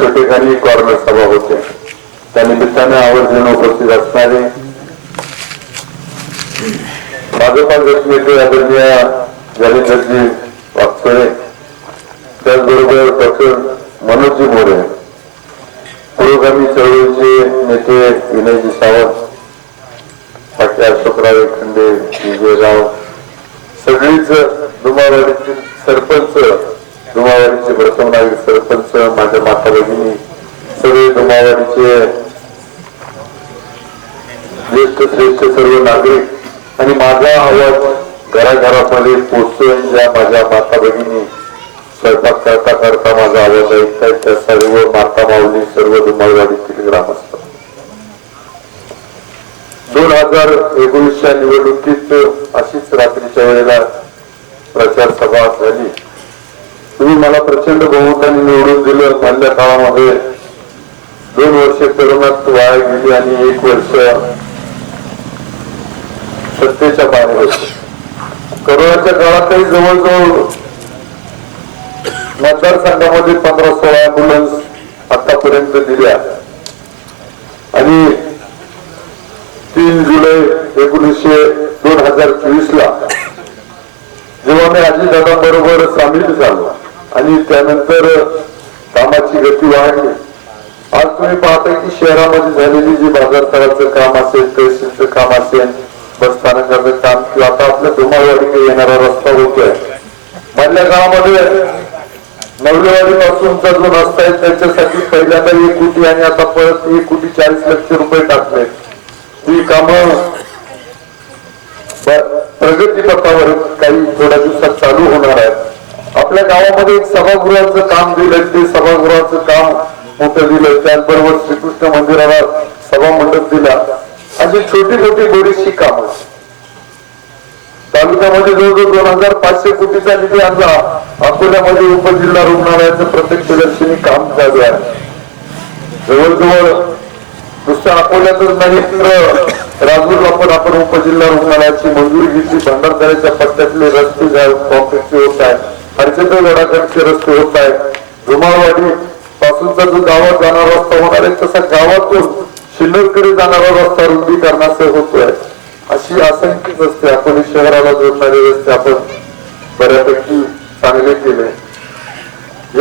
छोटेखानी कॉर्नर सभा होते. त्या निमित्ताने आवर्जून उपस्थित असणारे भाजपा गटनेते आदरणीय जालिंदरजी वागचोरे त्याचबरोबर डॉक्टर मनोजजी मोरे पुरोगामी चळवळीचे नेते विनयजी सावंत पाटील अशोकराव खंडे विजयराव सगळीच दुमावाडीतील सरपंच दुमावाडीचे प्रथम नागरिक सरपंच माझ्या माता भगिनी सगळे दुमावाडीचे ज्येष्ठ श्रेष्ठ सर्व नागरिक आणि माझा आवाज घराघरामध्ये पोचतोय ज्या माझ्या माता भगिनी स्वयंपाक करता करता माझा आवाज ऐकताय त्या सर्व माता माऊली सर्व दुमाळवाडीतील ग्रामस्थ दोन हजार एकोणीसच्या निवडणुकीत अशीच रात्रीच्या वेळेला प्रचार सभा झाली तुम्ही मला प्रचंड बहुमताने निवडून दिलं. मधल्या काळामध्ये दोन वर्षे करोनात वाया गेली आणि एक वर्ष सत्तेच्या बाहेर होते. करोनाच्या काळातही जवळजवळ मतदारसंघामध्ये पंधरा सोळा अँब्युलन्स आतापर्यंत दिल्या आणि तीन जुलै एकोणीसशे दोन हजार चोवीस ला जेव्हा मी अजितदादा बरोबर सामील झालो झाली त्यानंतर कामाची गती वाढली. आज तुम्ही पाहता की शहरामध्ये झालेली जी बाजारतळाचं काम असेल तहसीलचं काम असेल बस स्थानकाचं काम किंवा आता आपल्या धुमाळवाडीकडे येणारा रस्ता होतोय. मधल्या काळामध्ये नवलेवाडी पासूनचा जो रस्ता आहे त्याच्यासाठी पहिल्यांदा एक कोटी आणि आता परत एक कोटी चाळीस लक्ष रुपये टाकले. ही कामं ब- प्रगती पथावर काही थोड्या दिवसात चालू होणार आहेत आपल्या एक सभागृहाचं काम दिलं ते सभागृहाचं काम मोठं दिलं त्याचबरोबर श्रीकृष्ण मंदिराला सभा मंडप दिला. अशी छोटी मोठी बरीचशी कामं. तालुक्यामध्ये जवळजवळ दोन हजार पाचशे कोटीचा निधी आणला. अकोल्यामध्ये उपजिल्हा रुग्णालयाचं प्रत्यक्षदर्शनी काम चालू आहे. जवळजवळ नुसतं अकोल्यातच नाही तर राजूरला पण आपण उपजिल्हा रुग्णालयाची मंजुरी घेतली. भंडारदऱ्याच्या पट्ट्यातले रस्ते कॉन्क्रीटचे होत आहेत हरचंद्र गडाकडचे रस्ते होत आहेत धुमाळवाडी पासूनचा जो गावात जाणारा रस्ता होणार आहे तसा गावातून शिल्लरकडे जाणारा रस्ता रुंदीकरणाचे होतोय. अशी असंख्य रस्ते आपण शहराला जोडणारे रस्ते आपण बऱ्यापैकी चांगले केले.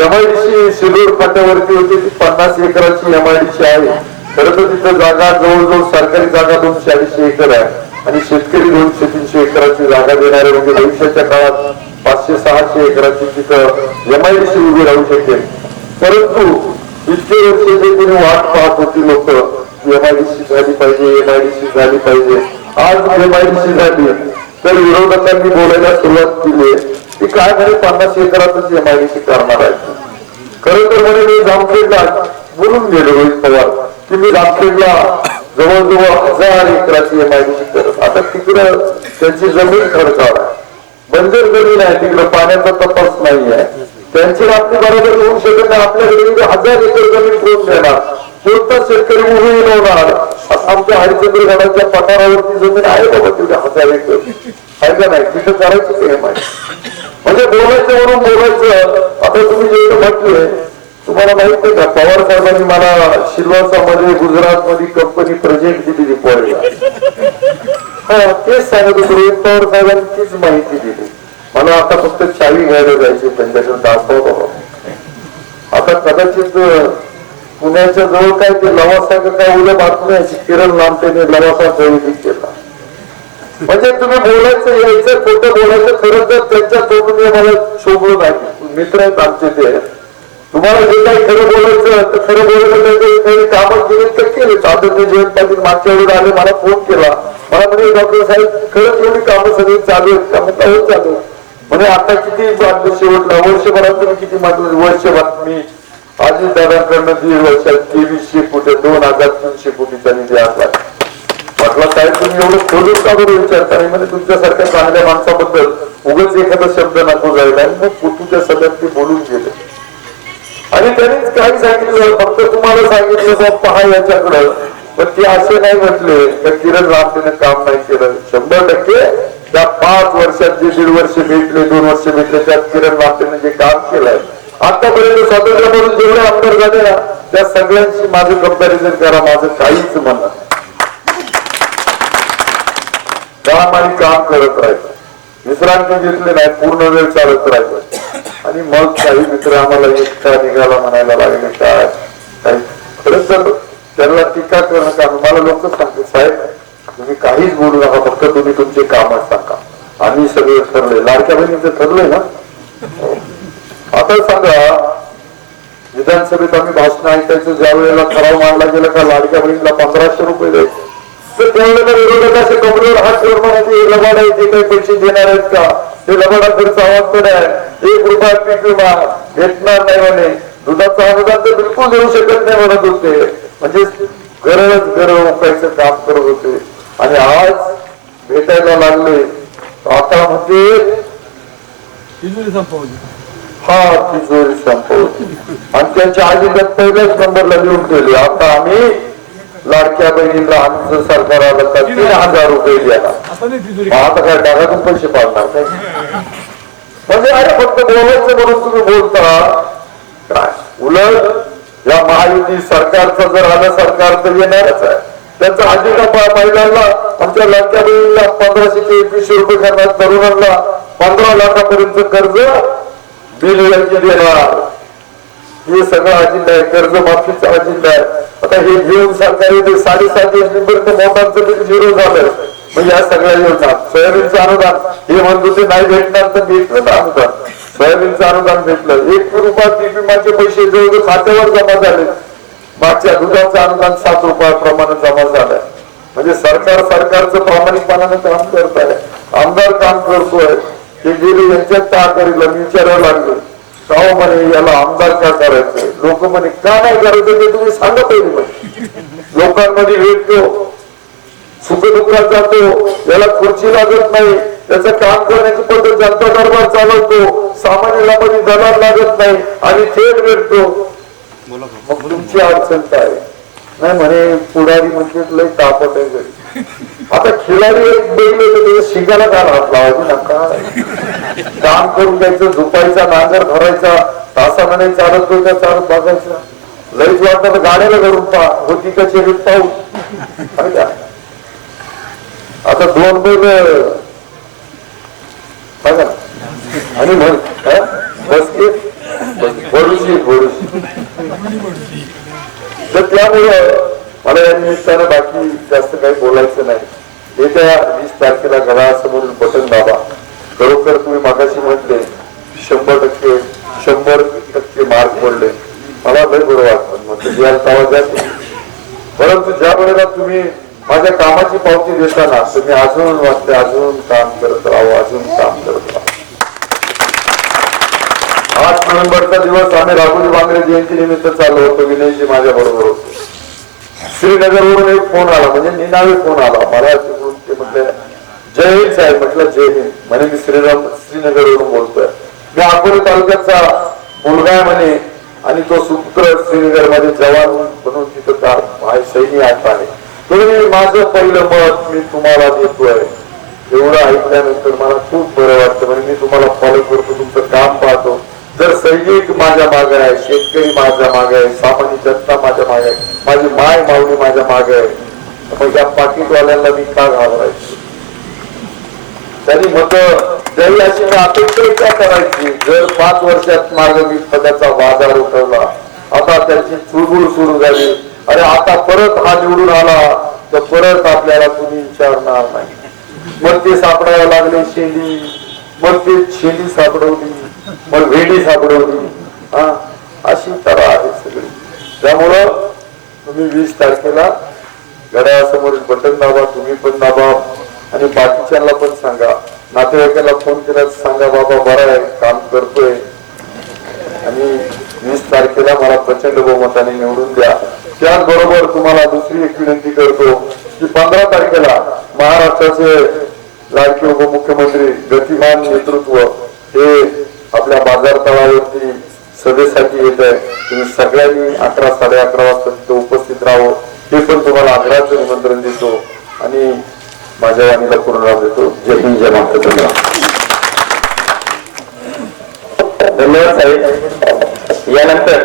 एमआयडीसी शिरूर फाट्यावरती होती ती पन्नास एकराची एमआयडीसी आहे. खरं तर तिथं जागा जवळजवळ सरकारी जागा दोनशे अडीचशे एकर आहे. आणि शेतकरी दोनशे तीनशे एकराची जागा देणारे म्हणजे भविष्याच्या काळात पाचशे सहाशे एकराची तिथं एमआयडीसी उभी राहू शकेल. परंतु इतके वर्ष जे कोणी वाट पाहत होती लोक एमआयडीसी झाली पाहिजे एमआयडीसी झाली पाहिजे. आज एमआयडीसी झाली तर विरोधकांनी बोलायला सुरुवात केली की काय म्हणे पन्नास एकरातच एमआयडीसी करणार आहे. खरं तर म्हणे मी जामखेडला बोलून गेलो रोहित पवार की मी जामखेडला जवळजवळ हजार एकराची एमआयडीसी करत आता तिकडं त्यांची जमीन खडकाळ आहे. बंजर जमीन आहे तिकडं पाण्याचा तपास नाही आहे त्यांची रात्री बरोबर होऊ शकत नाही आपल्याकडे हजार एकर जमीन कोण देणार? कोणता शेतकरी उभे होणार आमच्या हरिचंद्रगडाच्या पठारावरती जमीन आहे बाबा तिथे हजार एकर. आहे का नाही? तिथं करायचं प्रेम आहे म्हणजे बोलायचं म्हणून बोलायचं. आता तुम्ही जेवढं म्हटले तुम्हाला माहीत आहे का पवार साहेबांनी मला शिल्वासा मध्ये गुजरात मध्ये कंपनी प्रेझेंट दिली रिपोर्टला हा तेच सांगत होते रोहित पवार साहेबांनी तीच माहिती दिली. मला आता फक्त चावी घ्यायला जायची त्यांच्याकडे दाखव आता कदाचित पुण्याच्या जवळ काय ते लवासा काय उद्या बातमी आहे किरण लांबटेने लवासा खरेदी केला. म्हणजे तुम्ही बोलायचं यायचं खोटं बोलायचं खरं तर त्यांच्या तोंडून मला शोभलं नाही. मित्र आहेत आमचे ते. तुम्हाला जे काही खरं बोलायचं तर खरं बोलायचं म्हणजे काही कामं केली तर केले. स्वातंत्र्य जयंत पाटील मागच्या वेळेला आले मला फोन केला. मला म्हणे डॉक्टर साहेब खरंच एवढी कामं सगळी चालू आहेत का? म्हणता हो चालू म्हणे आता किती बातमी शेवटला वर्षभरात तुम्ही किती म्हटलं वर्ष बातमी अजित दादांकडनं दीड वर्षात तेवीसशे कोटी दोन हजार तीनशे कोटीचा निधी आणला. म्हटलं साहेब तुम्ही एवढं खोलून का बरं विचारता? म्हणजे तुमच्यासारख्या चांगल्या माणसाबद्दल उगाच एखादा शब्द नको जायला. मग कुटुंबच्या फक्त तुम्हाला सांगितलं बा पहा याच्याकडं. पण ते असे नाही म्हटले तर किरण रामतेने काम नाही केलं. शंभर टक्के त्या पाच वर्षात जे दीड वर्ष भेटले दोन वर्ष भेटले त्यात किरण रामतेने जे काम केलंय. आतापर्यंत स्वातंत्र्यापासून जेवढे आमदार झाले ना त्या सगळ्यांशी माझं कंपॅरिझन करा माझं काहीच म्हणणं काम आणि काम करत राहायचं. विश्रांती घेतली नाही पूर्ण वेळ चालत राहायचं. आणि मग काही मित्र आम्हाला एकटा निघाला म्हणायला लागले काय खरंच तर त्यांना टीका करणं का मला लोक सांगते साहेब तुम्ही काहीच बोलू नका फक्त तुम्ही तुमचे काम सांगा. आम्ही सगळे ठरले. लाडक्या बहिणीचं ठरलंय ना? आता सांगा विधानसभेत आम्ही भाषण ऐकायचं ज्या वेळेला ठराव मांडला गेला का लाडक्या बहिणीला पंधराशे रुपये द्यायचे? तर त्यावेळेला विरोधकाचे कमरेवर हात ठेवून म्हणायचे हे लबाड आहे जे काही पैसे देणार आहेत का? ते लबाडा आवाज आवाज आहे. एक रुपया पीक विमा भेटणार नाही म्हणे. दुधाचं अनुदान तर बिलकुल देऊ शकत नाही म्हणत होते. म्हणजे गरज गरज उपायचं काम करत होते. आणि आज भेटायला लागले. आता म्हणजे हा तिजोरी संपवली. आणि त्यांच्या आजीबात पहिल्याच नंबरला लिहून ठेवले आता आम्ही लाडक्या बहिणीला आमचं सरकार आलं तर तीन हजार रुपये द्या. आता काय टाकातून पैसे पाडणार काय म्हणजे अरे फक्त बोलायचं म्हणून तुम्ही बोलता. काय? उलट या महायुती सरकारचं जर आलं सरकार तर येणारच आहे. त्यांचा आजीला महिलांना आमच्या लाडक्या बहिणीला पंधराशे ते एकवीसशे रुपये करणार तरुणांना पंधरा लाखापर्यंत कर्ज बिल देणार. हे सगळं अजिंडा आहे कर्ज माफीचा अजिंडा आहे. आता हे घेऊन सरकारी ते साडेसात पर्यंत मोठ्यांचं बिल झिरो झालं मग म्हणजे या सगळ्या योजना सोयाबीनचं अनुदान हे म्हणतो ते नाही भेटणार तर भेटलं ना अनुदान. सोयाबीनचं अनुदान भेटलं. एक रुपया पीक विमाचे पैसे जवळजवळ खात्यावर जमा झाले. मागच्या दुधाचं अनुदान सात रुपयाप्रमाणे जमा झालंय म्हणजे सरकार सरकारचं प्रामाणिकपणाने काम करत आहे. आमदार काम करतोय. ते गेले यांच्यात त्या करीला मी विचारायला लागलो. म्हणे याला आमदार का करायचं लोक म्हणे का नाही करायचं ते तुम्ही सांगा पहिले म्हणे. लोकांमध्ये भेटतो सुखदुःखात जातो. याला खुर्ची लागत नाही. त्याचं काम करण्याची पद्धत जनता दरबार चालवतो. सामान्याला मध्ये दलाल लागत नाही आणि थेट भेटतो मग तुमची अडचण काय? नाही म्हणे पुढारी म्हणजे लय तापट आहे घरी. आता खिलाडी एक बैल होते शिंगाला काय हात लावायचे ना काय? काम करून द्यायचं झोपायचा नांगर धरायचा तासा म्हणे चालत त्या चालत बघायचा लईच वाटतं तर गाड्याला धरून पा होती कचेरीत पाहू आता दोन बैल आणि मग बसते बस की? तर त्यामुळं मला या निमित्तानं बाकी जास्त काही बोलायचं नाही. येत्या वीस तारखेला घरासमोर बटन दाबा. खरोखर तुम्ही मागाशी म्हटले शंभर टक्के शंभर टक्के मार्क पडले मला लय बरं वाटतं म्हटलं या आवाजात परंतु ज्या वेळेला तुम्ही माझ्या कामाची पावती देताना तुम्ही अजून वाटते अजून काम करत राहावं अजून काम करत आठ नोव्हेंबरचा दिवस आम्ही राहुल बांगरे जयंती निमित्त चाललो होतो. विनयजी माझ्या बरोबर होते. श्रीनगरवरून एक फोन आला. म्हणजे निनावी फोन आला. मला ते म्हटले जय हिंद साहेब. म्हटलं जय हिंद. म्हणे मी श्रीराम श्रीनगरवरून बोलतोय. मी अकोले तालुक्याचा मुलगा आहे म्हणे. आणि तो सुपुत्र श्रीनगरमध्ये जवान म्हणून तिथं का आहे सैनी आहे. तुम्ही माझं पहिलं मत मी तुम्हाला देतोय. एवढं ऐकल्यानंतर मला खूप बरं वाटतं. म्हणजे मी तुम्हाला फॉलो करतो तुमचं काम पाहतो. जर सैनिक माझ्या मागे आहे शेतकरी माझ्या मागे आहे सामान्य जनता माझ्या मागे आहे माझी माय माऊली माझ्या मागे आहे मग या पाकिटवाल्यांना मी का घाबरायचं? त्यांनी मत जरी अशी मी अपेक्षा काय करायची? जर पाच वर्षात मागे मी पदाचा बाजार उठवला आता त्यांची चुळबुळ सुरू झाली. अरे आता परत हा निवडून आला तर परत आपल्याला कुणी विचारणार नाही. मग ते सापडायला लागले शेंडी मग ते शेंडी सापडवली. मग भेंडी सापडवली. हा अशी तरा आहे सगळी. त्यामुळं तुम्ही वीस तारखेला घरासमोर बटन दाबा तुम्ही पण दाबा आणि बाकीच्यांना पण सांगा. नातेवाईकाला फोन केला सांगा बाबा बरा आहे काम करतोय. आणि वीस तारखेला मला प्रचंड बहुमताने निवडून द्या. त्याचबरोबर तुम्हाला दुसरी एक विनंती करतो की पंधरा तारखेला महाराष्ट्राचे लाडके उपमुख्यमंत्री गतिमान नेतृत्व हे आपल्या बाजार तळावरती सभेसाठी येत आहे. तुम्ही सगळ्यांनी अकरा साडे अकरा वाजता तिथे उपस्थित राहावं. हे पण तुम्हाला आग्रहाचं निमंत्रण देतो आणि माझ्या वाणीला पूर्ण राव देतो. जय हिंद जय महाराष्ट्र. धन्यवाद. साहेब. यानंतर